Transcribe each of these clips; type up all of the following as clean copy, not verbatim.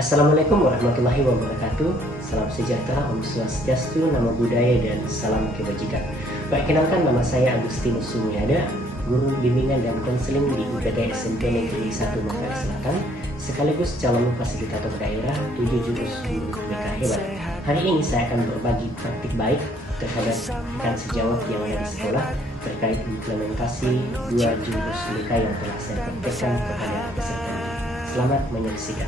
Assalamualaikum warahmatullahi wabarakatuh. Salam sejahtera, Om Swastiastu, Namo Buddhaya, dan salam kebajikan. Perkenalkan, nama saya Agustinus Sumiada, guru bimbingan dan konseling di UPT SMP Negeri 1 Makassar Selatan, sekaligus calon fasilitator daerah 7 jurus guru BK Hebat. Hari ini saya akan berbagi praktik baik terhadap rekan sejawat yang ada di sekolah terkait implementasi 2 jurus BK yang telah saya praktekkan kepada peserta. Selamat menyaksikan.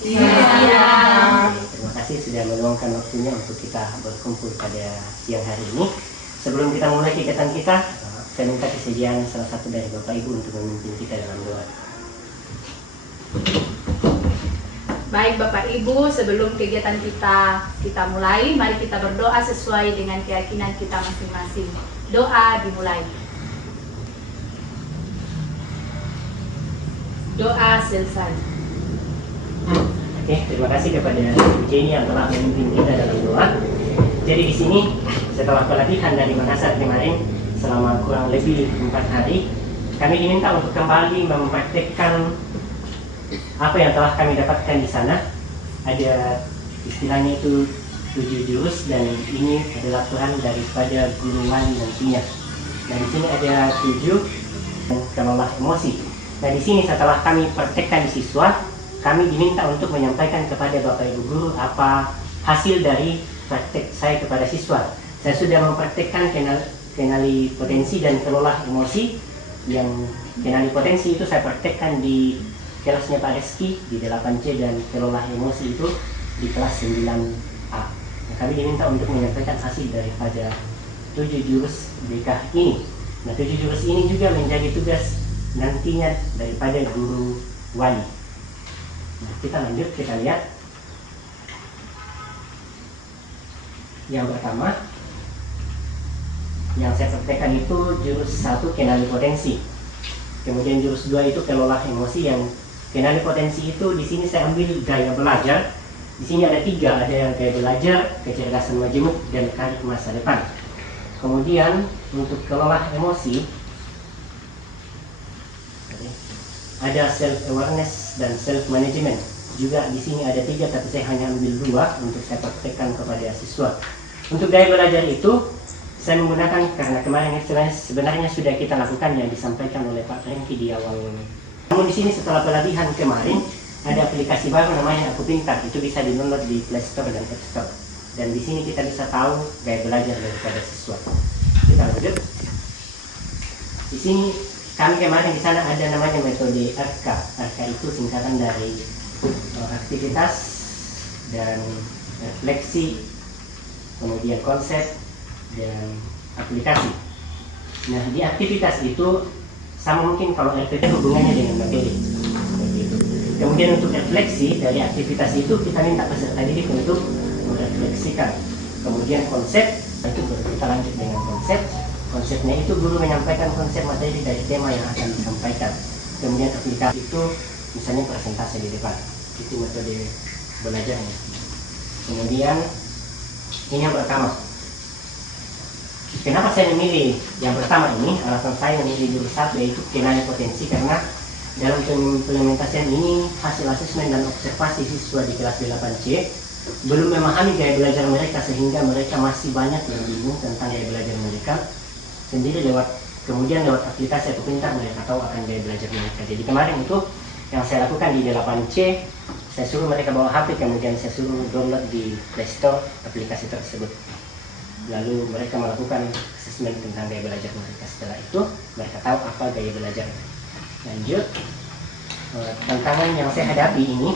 Terima kasih sudah meluangkan waktunya untuk kita berkumpul pada siang hari ini. Sebelum kita mulai kegiatan kita, saya minta kesediaan salah satu dari Bapak Ibu untuk memimpin kita dalam doa. Baik Bapak Ibu, sebelum kegiatan kita mulai, mari kita berdoa sesuai dengan keyakinan kita masing-masing. Doa dimulai. Doa selesai. Oke, terima kasih kepada Jenny yang telah memimpin kita dalam doa. Jadi di sini setelah pelatihan dari Makassar kemarin selama kurang lebih 4 hari, kami diminta untuk kembali mempraktekkan apa yang telah kami dapatkan di sana. Ada istilahnya itu 7 jurus, dan ini adalah Tuhan daripada guru wali nantinya. Nah, di sini ada 7 kelola emosi. Nah, di sini setelah kami praktekkan di siswa, kami diminta untuk menyampaikan kepada Bapak Ibu guru apa hasil dari praktek saya kepada siswa. Saya sudah mempraktekkan kenali potensi dan kelola emosi. Yang kenali potensi itu saya praktekkan di kelasnya Pak Reski di 8C, dan kelola emosi itu di kelas 9A. Nah, kami diminta untuk menyampaikan hasil daripada 7 jurus BK ini. Nah, 7 jurus ini juga menjadi tugas nantinya daripada guru wali. Nah, kita lanjut, kita lihat. Yang pertama yang saya praktekkan itu jurus 1, kenali potensi. Kemudian jurus 2 itu kelola emosi. Yang kenali potensi itu di sini saya ambil gaya belajar. Di sini ada 3, ada gaya belajar, kecerdasan majemuk, dan karir masa depan. Kemudian untuk kelola emosi ada self awareness dan self management. Juga di sini ada 3, tapi saya hanya ambil 2 untuk saya praktekkan kepada siswa. Untuk gaya belajar itu saya menggunakan, karena kemarin sebenarnya sudah kita lakukan yang disampaikan oleh Pak Rengki di awal. Namun di sini setelah pelatihan kemarin ada aplikasi baru namanya Aku Pintar. Itu bisa di-download di Play Store dan App Store. Dan di sini kita bisa tahu gaya belajar daripada siswa. Kita lanjut. Di sini kami kemarin di sana ada namanya metode RK. RK itu singkatan dari aktivitas dan refleksi, kemudian konsep dan aplikasi. Nah, di aktivitas itu sama mungkin kalau RK hubungannya dengan materi. Kemudian untuk refleksi dari aktivitas itu kita minta peserta didik untuk merefleksikan. Kemudian konsep itu kita lanjut dengan konsep. Konsepnya itu guru menyampaikan konsep materi dari tema yang akan disampaikan. Kemudian aplikasi itu misalnya presentasi di depan. Itu metode belajarnya. Kemudian ini yang pertama. Kenapa saya memilih yang pertama ini? Alasan saya memilih jurus 1 yaitu kenali potensi, karena dalam implementasian ini hasil asesmen dan observasi siswa di kelas 8C belum memahami gaya belajar mereka, sehingga mereka masih banyak yang bingung tentang gaya belajar mereka sendiri. Kemudian lewat aplikasi Aku Pintar mereka tahu akan gaya belajar mereka. Jadi kemarin itu yang saya lakukan di 8C, saya suruh mereka bawa HP, kemudian saya suruh download di Play Store aplikasi tersebut. Lalu mereka melakukan asesmen tentang gaya belajar mereka. Setelah itu mereka tahu apa gaya belajar. Lanjut, tantangan yang saya hadapi ini,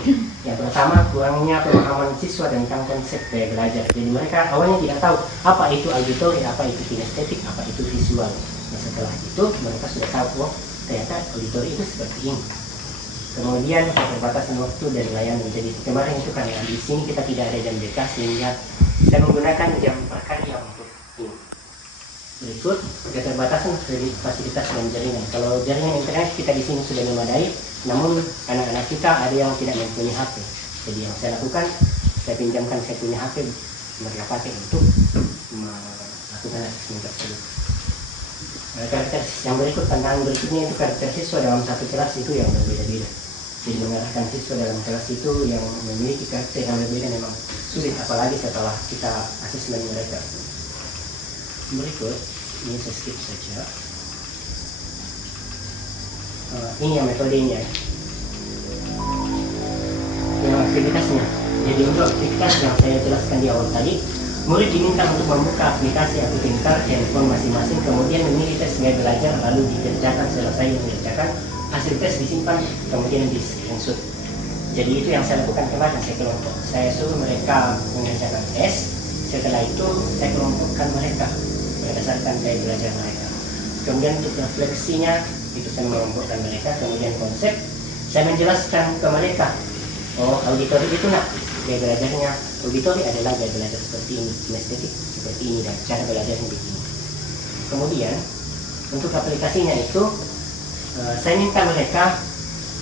yang pertama kurangnya pemahaman siswa tentang konsep gaya belajar. Jadi mereka awalnya tidak tahu apa itu auditori, apa itu kinestetik, apa itu visual. Nah, setelah itu mereka sudah tahu, oh ternyata auditori itu seperti ini. Kemudian keterbatasan waktu dan layanan. Jadi kemarin itu karena di sini kita tidak ada jam BK, sehingga saya menggunakan jam prakarya untuk ini. Berikut keterbatasan fasilitas dan jaringan. Kalau jaringan internet kita di sini sudah memadai, namun anak-anak kita ada yang tidak mempunyai HP. Jadi yang saya lakukan, saya pinjamkan saya punya HP, mereka pakai untuk melakukan asesmen tersebut. Karakter yang berikut, tantangan berikutnya itu karakter siswa dalam satu kelas itu yang berbeda-beda. Jadi mengarahkan siswa dalam kelas itu yang memiliki karakter yang berbeda memang sulit, apalagi setelah kita asesmen mereka. Berikut, ini saya skip saja. Ini yang metodenya. Yang aktivitasnya. Jadi untuk aktivitas yang saya jelaskan di awal tadi, murid diminta untuk membuka aplikasi atau pintar handphone masing-masing, kemudian memilih tes gaya belajar, lalu dikerjakan. Selesai mengerjakan, hasil tes disimpan, kemudian di screenshot. Jadi itu yang saya lakukan kemarin, saya kelompok. Saya suruh mereka mengerjakan tes, setelah itu saya kelompokkan mereka berdasarkan gaya belajar mereka. Kemudian untuk refleksinya, itu saya mengelompokkan mereka, kemudian konsep, saya menjelaskan ke mereka. Oh, auditori itu nak, gaya belajarnya auditori adalah gaya belajar seperti ini, kinestetik seperti ini, dan cara belajarnya begini. Kemudian untuk aplikasinya itu saya minta mereka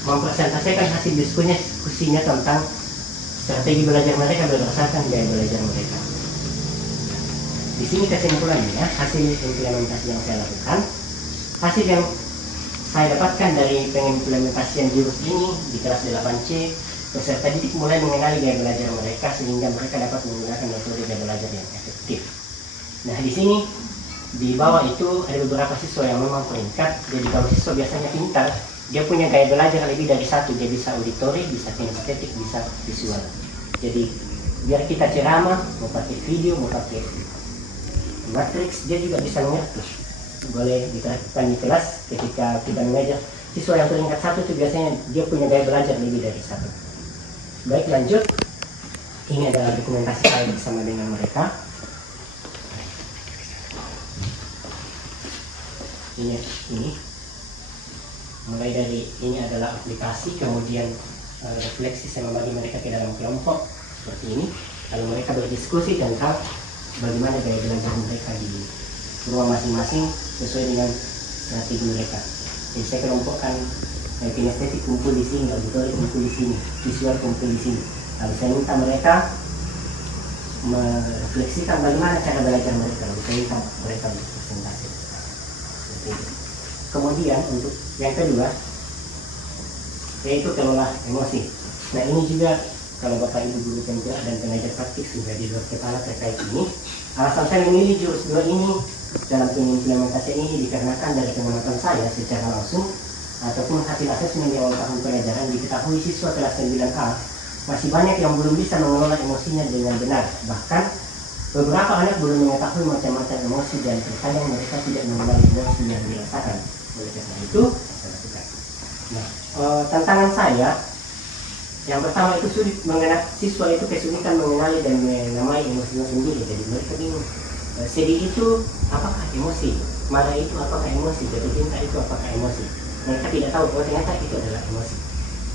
mempresentasikan hasil diskusinya tentang strategi belajar mereka berdasarkan gaya belajar mereka. Di sini kesimpulannya, hasil implementasi yang saya lakukan, hasil yang saya dapatkan dari pengimplementasian jurus ini di kelas 8C, peserta didik mulai mengenali gaya belajar mereka sehingga mereka dapat menggunakan metode gaya belajar yang efektif. Nah, di sini di bawah itu ada beberapa siswa yang memang peringkat. Jadi kalau siswa biasanya pintar, dia punya gaya belajar lebih dari satu. Dia bisa auditori, bisa kinestetik, bisa visual. Jadi biar kita ceramah, mau pakai video, mau pakai matriks, dia juga bisa mengerti. Boleh diterapkan di kelas ketika kita mengajar. Siswa yang peringkat satu itu biasanya dia punya gaya belajar lebih dari satu. Baik, lanjut. Ini adalah dokumentasi saya bersama dengan mereka. Ini mulai dari ini adalah aplikasi, kemudian refleksi saya membagi mereka ke dalam kelompok seperti ini, lalu mereka berdiskusi tentang bagaimana gaya belajar mereka di ruang masing-masing sesuai dengan strategi mereka. Jadi saya kelompokkan kinestetik kumpul di sini, auditori kumpul di sini, visual kumpul di sini. Lalu saya minta mereka merefleksikan bagaimana cara belajar mereka, lalu saya minta mereka berpresentasi. Kemudian untuk yang kedua, yaitu kelola emosi. Nah, ini juga kalau Bapak Ibu guru penggerak dan pengajar praktik sudah di luar kepala terkait ini. Alasan saya memilih jurus 2 ini dalam pengimplementasian ini dikarenakan dari pengamatan saya secara langsung ataupun hasil asesmen di awal tahun pengajaran diketahui siswa kelas 9A masih banyak yang belum bisa mengelola emosinya dengan benar. Bahkan beberapa anak belum mengetahui macam-macam emosi dan terkadang mereka tidak mengenali emosi yang dirasakan. Oleh karena itu, saya lakukan. Nah, tantangan saya yang pertama itu sulit mengenal siswa itu kesulitan mengenali dan menamai emosinya sendiri. Jadi mereka bingung. Sedih itu apakah emosi? Marah itu apakah emosi? Jatuh cinta itu apakah emosi? Mereka tidak tahu bahwa ternyata itu adalah emosi.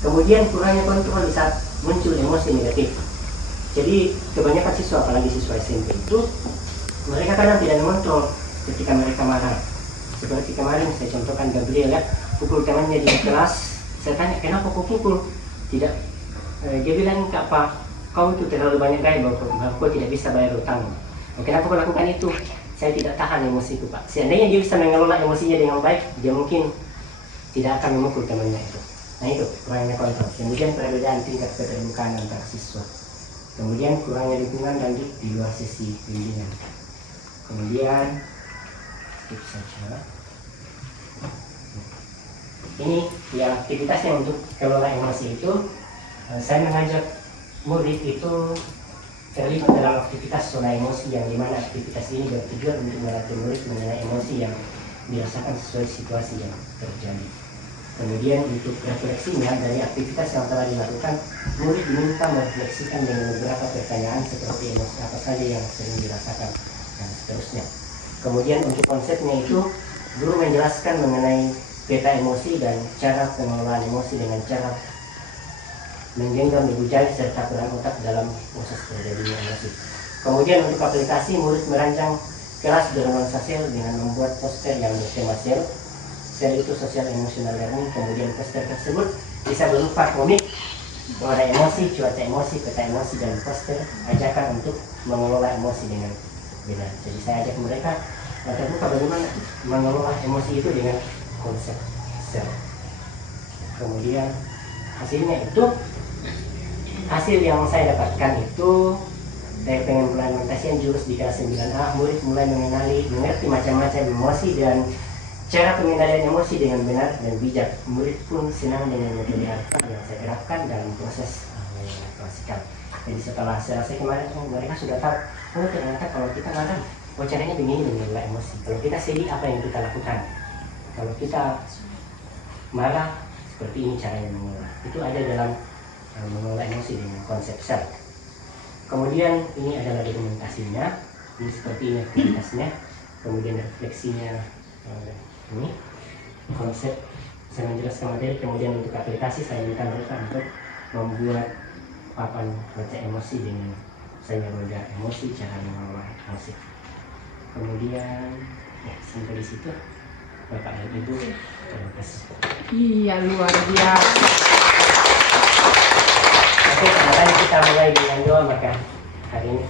Kemudian kurangnya kontrol di saat muncul emosi negatif. Jadi kebanyakan siswa, apalagi siswa SMP itu, mereka kadang tidak mengontrol ketika mereka marah. Seperti kemarin saya contohkan Gabriel ya, pukul temannya di kelas. Saya tanya, kenapa kau pukul? Tidak. Dia bilang, Kak Pak, kau itu terlalu banyak gaya bahwa kau tidak bisa bayar utang. Kenapa kau lakukan itu? Saya tidak tahan emosiku, Pak. Seandainya dia bisa mengelola emosinya dengan baik, dia mungkin tidak akan memukul temannya itu. Nah itu kurangnya kontrol. Kemudian perbedaan tingkat keterbukaan antar siswa. Kemudian kurangnya dukungan lanjut di luar sesi bimbingan. Kemudian skip saja. Ini ya aktivitasnya untuk kelola emosi itu. Saya mengajak murid itu terlibat dalam aktivitas zona emosi yang dimana aktivitas ini bertujuan untuk melatih murid mengenai emosi yang dirasakan sesuai situasi yang terjadi. Kemudian untuk refleksinya dari aktivitas yang telah dilakukan, murid diminta merefleksikan dengan beberapa pertanyaan seperti emosi apa saja yang sering dirasakan dan seterusnya. Kemudian untuk konsepnya itu, guru menjelaskan mengenai peta emosi dan cara pengelolaan emosi dengan cara menggenggam ibu jari serta peran otak dalam proses terjadinya emosi. Kemudian untuk aplikasi, murid merancang kelas bernuansa sel dengan membuat poster yang bertema sel. Sel itu social emotional learning. Kemudian poster tersebut bisa berupa komik, warna emosi, cuaca emosi, peta emosi, dan poster ajakan untuk mengelola emosi dengan benar. Jadi saya ajak mereka terbuka bagaimana mengelola emosi itu dengan konsep sel. Kemudian hasilnya itu, hasil yang saya dapatkan itu dari pengimplementasian jurus di kelas 9A, murid mulai mengerti macam-macam emosi dan cara pengendalian emosi dengan benar dan bijak. Murid pun senang dengan metode ARPA yang saya terapkan dalam proses mengevaluasikan. Jadi setelah selesai kemarin, mereka sudah tahu, oh ternyata kalau kita marah, caranya begini mengelola emosi. Kalau kita sedih, apa yang kita lakukan? Kalau kita marah, seperti ini caranya mengelola. Itu ada dalam mengelola emosi dengan konsep sel. Kemudian ini adalah dokumentasinya, ini seperti ini aktivitasnya. Kemudian refleksinya, ini konsep saya menjelaskan materi. Kemudian untuk aplikasi saya minta mereka untuk membuat papan baca emosi dengan saya roda emosi, cara mengelola emosi. Kemudian ya sampai di situ Bapak dan Ibu, terima kasih. Iya, luar biasa. Oke, sekarang kita mulai dengan doa, maka hari ini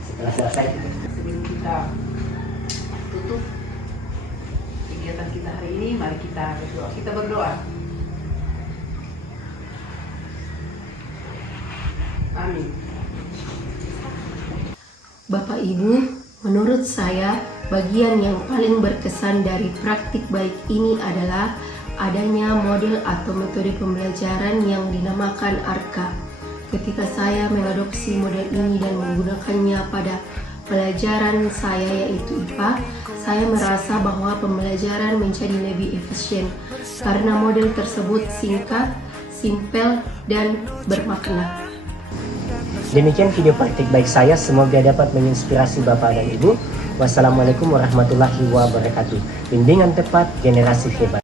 setelah selesai Sebelum kita tutup kegiatan kita hari ini, mari kita berdoa. Kita berdoa. Amin. Bapak Ibu, menurut saya bagian yang paling berkesan dari praktik baik ini adalah adanya model atau metode pembelajaran yang dinamakan ARKA. Ketika saya mengadopsi model ini dan menggunakannya pada pelajaran saya yaitu IPA, saya merasa bahwa pembelajaran menjadi lebih efisien karena model tersebut singkat, simpel, dan bermakna. Demikian video praktik baik saya, semoga dapat menginspirasi Bapak dan Ibu. Wassalamualaikum warahmatullahi wabarakatuh. Bimbingan tepat, generasi hebat.